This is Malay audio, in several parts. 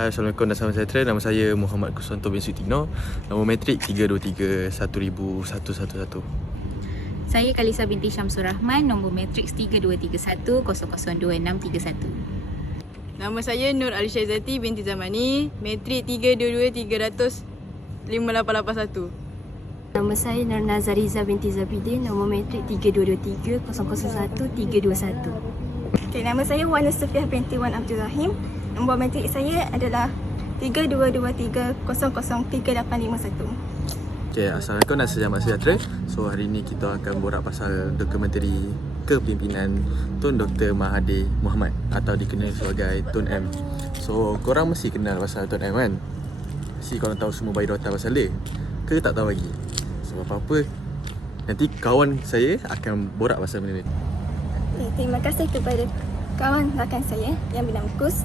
Hai, Assalamualaikum dan salam sejahtera. Nama saya Muhammad Kusuanto bin Sutino. Nombor matrik 323-10111. Saya Kalisa binti Syamsul Rahman, nombor matriks 3231-0026131. Nama saya Nur Alisha Izzati binti Zamani, matrik 322-300-5881. Nama saya Nur Nazariza binti Zabidin, nombor matrik 3223-001-321. Okay, nama saya Wana Sufiah binti Wan Abdul Rahim. Nombor matrik saya adalah 3223-003-851. Okay, Assalamualaikum dan selamat sejahtera. So hari ini kita akan borak pasal dokumentari kepimpinan Tun Dr. Mahathir Mohamad atau dikenali sebagai Tun M. So korang mesti kenal pasal Tun M kan? Mesti korang tahu semua biodata pasal dia. Ke tak tahu lagi? Sebab apa-apa, nanti kawan saya akan borak pasal benda ni. Okay, terima kasih kepada kawan rakan saya yang bernama Kus.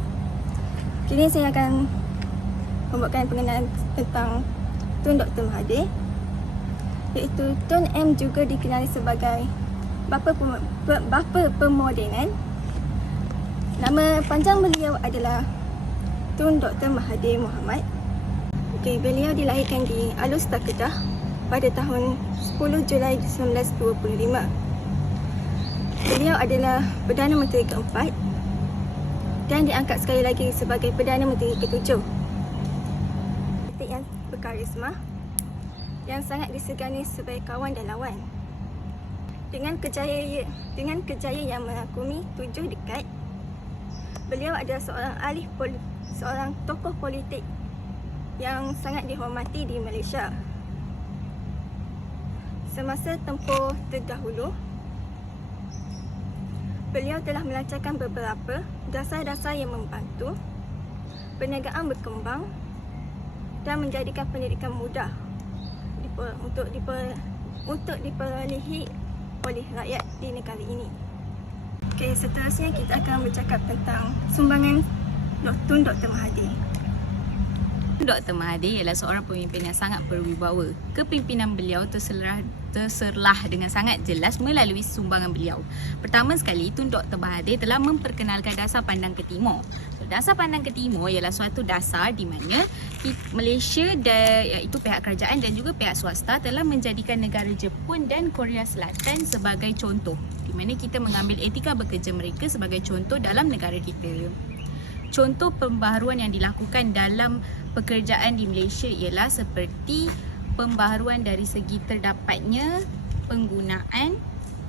Kini saya akan membuatkan pengenalan tentang Tun Dr. Mahathir, iaitu Tun M juga dikenali sebagai bapa pemodenan. Nama panjang beliau adalah Tun Dr. Mahathir Mohamad. Okay, beliau dilahirkan di Alustar, Kedah pada tahun 10 Julai 1925. Beliau adalah Perdana Menteri keempat dan diangkat sekali lagi sebagai Perdana Menteri ketujuh. Yang berkarisma, yang sangat disegani sebagai kawan dan lawan. Dengan kejayaan yang mengagumi 7 dekad, beliau adalah seorang tokoh politik yang sangat dihormati di Malaysia. Semasa tempoh terdahulu, beliau telah melancarkan beberapa dasar-dasar yang membantu perniagaan berkembang dan menjadikan pendidikan mudah untuk diperolehi oleh rakyat di negara ini. Okey, seterusnya kita akan bercakap tentang sumbangan Tun Dr. Mahathir. Dr. Mahathir ialah seorang pemimpin yang sangat berwibawa. Kepimpinan beliau terserlah dengan sangat jelas melalui sumbangan beliau. Pertama sekali, Tun Dr. Mahathir telah memperkenalkan dasar pandang ke timur. Dasar pandang ke timur ialah suatu dasar di mana Malaysia iaitu pihak kerajaan dan juga pihak swasta telah menjadikan negara Jepun dan Korea Selatan sebagai contoh, di mana kita mengambil etika bekerja mereka sebagai contoh dalam negara kita. Contoh pembaharuan yang dilakukan dalam pekerjaan di Malaysia ialah seperti pembaharuan dari segi terdapatnya penggunaan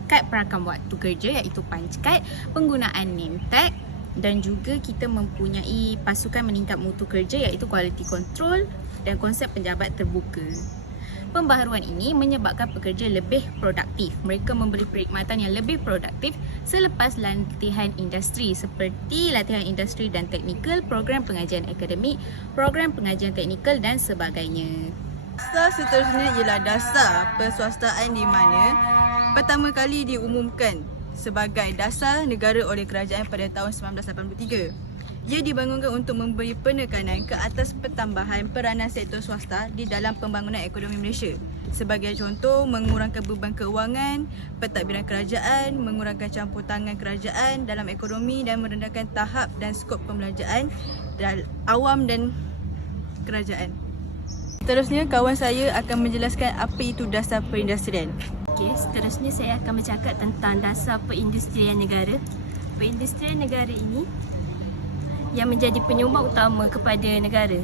kad perakam waktu kerja iaitu punch card, penggunaan name tag, dan juga kita mempunyai pasukan meningkat mutu kerja iaitu quality control dan konsep penjabat terbuka. Pembaharuan ini menyebabkan pekerja lebih produktif. Mereka memberi perkhidmatan yang lebih produktif selepas latihan industri seperti latihan industri dan teknikal, program pengajian akademik, program pengajian teknikal dan sebagainya. Dasar seterusnya ialah dasar perswastaan di mana pertama kali diumumkan sebagai dasar negara oleh kerajaan pada tahun 1983. Ia dibangunkan untuk memberi penekanan ke atas pertambahan peranan sektor swasta di dalam pembangunan ekonomi Malaysia. Sebagai contoh, mengurangkan beban keuangan, pentadbiran kerajaan, mengurangkan campur tangan kerajaan dalam ekonomi dan merendahkan tahap dan skop pembelanjaan awam dan kerajaan. Seterusnya, kawan saya akan menjelaskan apa itu dasar perindustrian. Okey, seterusnya saya akan bercakap tentang dasar perindustrian negara. Perindustrian negara ini yang menjadi penyumbang utama kepada negara.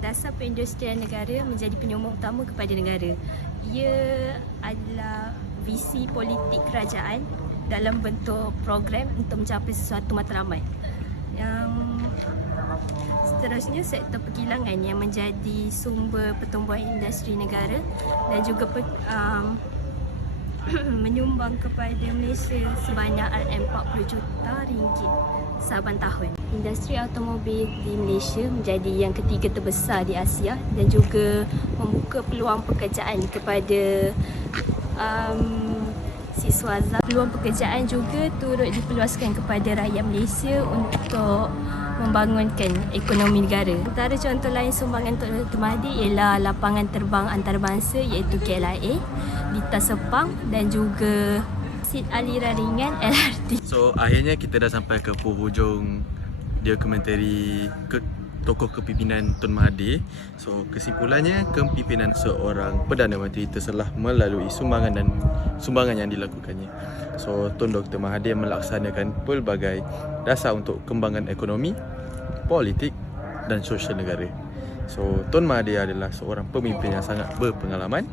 Dasar perindustrian negara menjadi penyumbang utama kepada negara. Ia adalah visi politik kerajaan dalam bentuk program untuk mencapai sesuatu matlamat. Yang seterusnya, sektor perkilangan yang menjadi sumber pertumbuhan industri negara dan juga menyumbang kepada Malaysia sebanyak RM40 juta sahaban tahun. Industri automobil di Malaysia menjadi yang ketiga terbesar di Asia dan juga membuka peluang pekerjaan kepada siswa. Peluang pekerjaan juga turut diperluaskan kepada rakyat Malaysia untuk membangunkan ekonomi negara. Antara contoh lain sumbangan Dr. Mahathir ialah lapangan terbang antarabangsa iaitu KLIA, Lita Sepang dan juga sit aliran ringan LRT. So akhirnya kita dah sampai ke penghujung dokumentari tokoh kepimpinan Tun Mahathir. So kesimpulannya, kepimpinan seorang Perdana Menteri terselah melalui sumbangan yang dilakukannya. So Tun Dr. Mahathir melaksanakan pelbagai dasar untuk kembangan ekonomi, politik dan sosial negara. So Tun Mahathir adalah seorang pemimpin yang sangat berpengalaman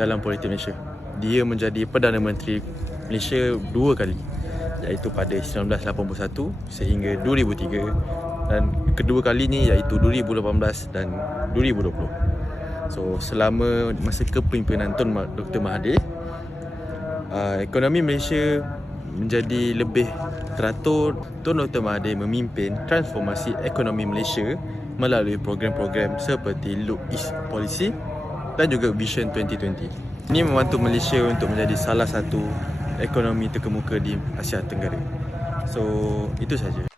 dalam politik Malaysia. Dia menjadi Perdana Menteri Malaysia 2 kali, iaitu pada 1981 sehingga 2003 dan kedua kalinya iaitu 2018 dan 2020. So selama masa kepimpinan Tun Dr. Mahathir, ekonomi Malaysia menjadi lebih teratur. Tun Dr. Mahathir memimpin transformasi ekonomi Malaysia melalui program-program seperti Look East Policy dan juga Vision 2020. Ini membantu Malaysia untuk menjadi salah satu ekonomi terkemuka di Asia Tenggara. So itu saja.